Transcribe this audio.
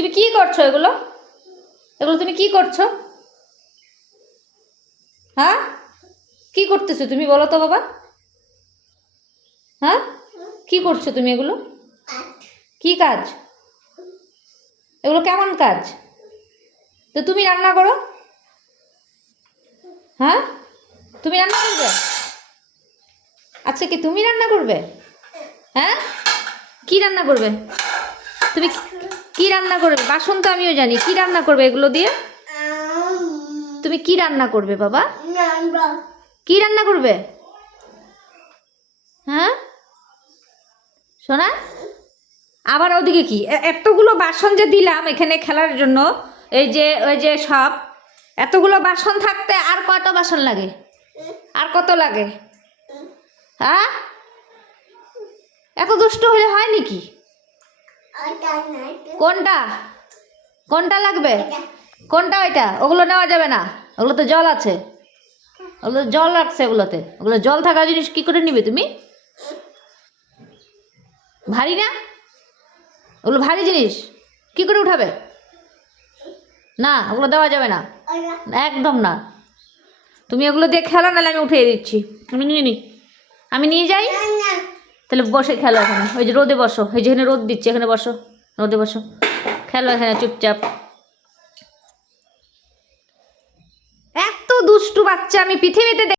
তুমি কি করছো এগুলো? এগুলো তুমি কি করছো? হ্যাঁ, কি করতেছো তুমি বলো তো বাবা? হ্যাঁ, কি করছো তুমি এগুলো? কি কাজ এগুলো? কেমন কাজ? তো তুমি রান্না করো। হ্যাঁ, তুমি রান্না করবে? আচ্ছা, কি তুমি রান্না করবে? হ্যাঁ, কি রান্না করবে তুমি? কি রান্না করবে? বাসন তো আমিও জানি। কি রান্না করবে এগুলো দিয়ে? তুমি কি রান্না করবে বাবা? কি রান্না করবে? হ্যাঁ সোনা, আবার ওদিকে কি এতগুলো বাসন যে দিলাম এখানে খেলার জন্য, এই যে ওই যে সব এতগুলো বাসন থাকতে আর কত বাসন লাগে? আর কত লাগে? হ্যাঁ, এত দুষ্ট হলে হয় নাকি? কোনটা কোনটা লাগবে? কোনটা? ওইটা? ওগুলো নেওয়া যাবে না, ওগুলোতে জল আছে। ওগুলো জল রাখছে, ওগুলো জল থাকা জিনিস কি করে নিবে তুমি? ভারী না? ওগুলো ভারী জিনিস, কি করে উঠাবে? না, ওগুলো দেওয়া যাবে না, একদম না। তুমি ওগুলো দিয়ে খেলো, নাহলে আমি উঠিয়ে দিচ্ছি। আমি নিয়ে নিই, আমি নিয়ে যাই। তাহলে বসে খেলো এখানে, ওই যে রোদে বসো, এই যেখানে রোদ দিচ্ছে এখানে বসো, রোদে বসো, খেলো এখানে চুপচাপ। এত দুষ্টু বাচ্চা আমি পৃথিবীতে